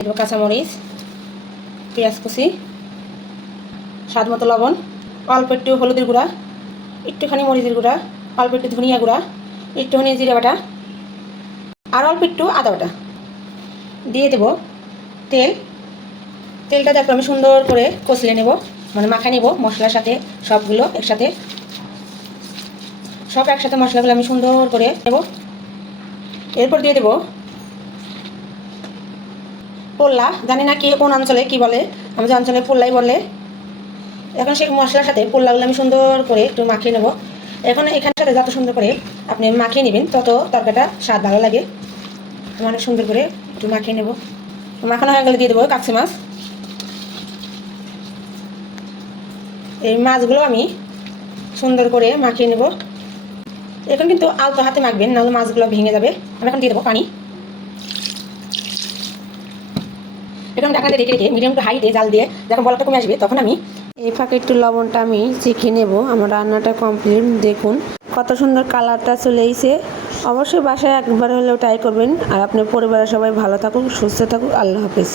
দেবো কাঁচামরিচ, পেঁয়াজ কুচি, স্বাদ মতো লবণ, অল্প একটু হলুদের গুঁড়া, একটুখানি মরিচের গুঁড়া, অল্প একটু ধনিয়া গুঁড়া, একটুখানি জিরে বাটা আর অল্প একটু আদা বাটা দিয়ে দেবো তেল। তেলটা দেখো আমি সুন্দর করে কষলে নেব, মানে মাখায় নেব মশলার সাথে, সবগুলো একসাথে, সব একসাথে মশলাগুলো আমি সুন্দর করে নেব। এরপর দিয়ে দেবো পোল্লা, জানি না কে কোন অঞ্চলে কি বলে, আমাদের অঞ্চলে পোল্লাই বলে। এখন সেই মশলার সাথে পোল্লাগুলো আমি সুন্দর করে একটু মাখিয়ে নেব। এখন এখানের সাথে যত সুন্দর করে আপনি মাখিয়ে নেবেন তত তরকারিটা স্বাদ ভালো লাগে। আমি অনেক সুন্দর করে একটু মাখিয়ে নেব। মাখানো হয়ে গেলে দিয়ে দেবো কাকসি মাছ। এই মাছগুলো আমি সুন্দর করে মাখিয়ে নেব। এখন কিন্তু আলতো হাতে মাখবেন, নাহলে মাছগুলো ভেঙে যাবে। আমি এখন দিয়ে দেবো পানি। এখন ঢাকনাতে রেখে রেখে মিডিয়াম টু হাইতে জাল দিয়ে যখন বলকটা কমে আসবে তখন আমি এই ফাঁকে একটু লবণটা আমি চেখে নেব। আমার রান্নাটা কমপ্লিট, দেখুন কত সুন্দর কালারটা চলে এসেছে। অবশ্যই বাসায় একবার হলেও ট্রাই করবেন। আর আপনার পরিবারের সবাই ভালো থাকুক, সুস্থ থাকুক। আল্লাহ হাফেজ।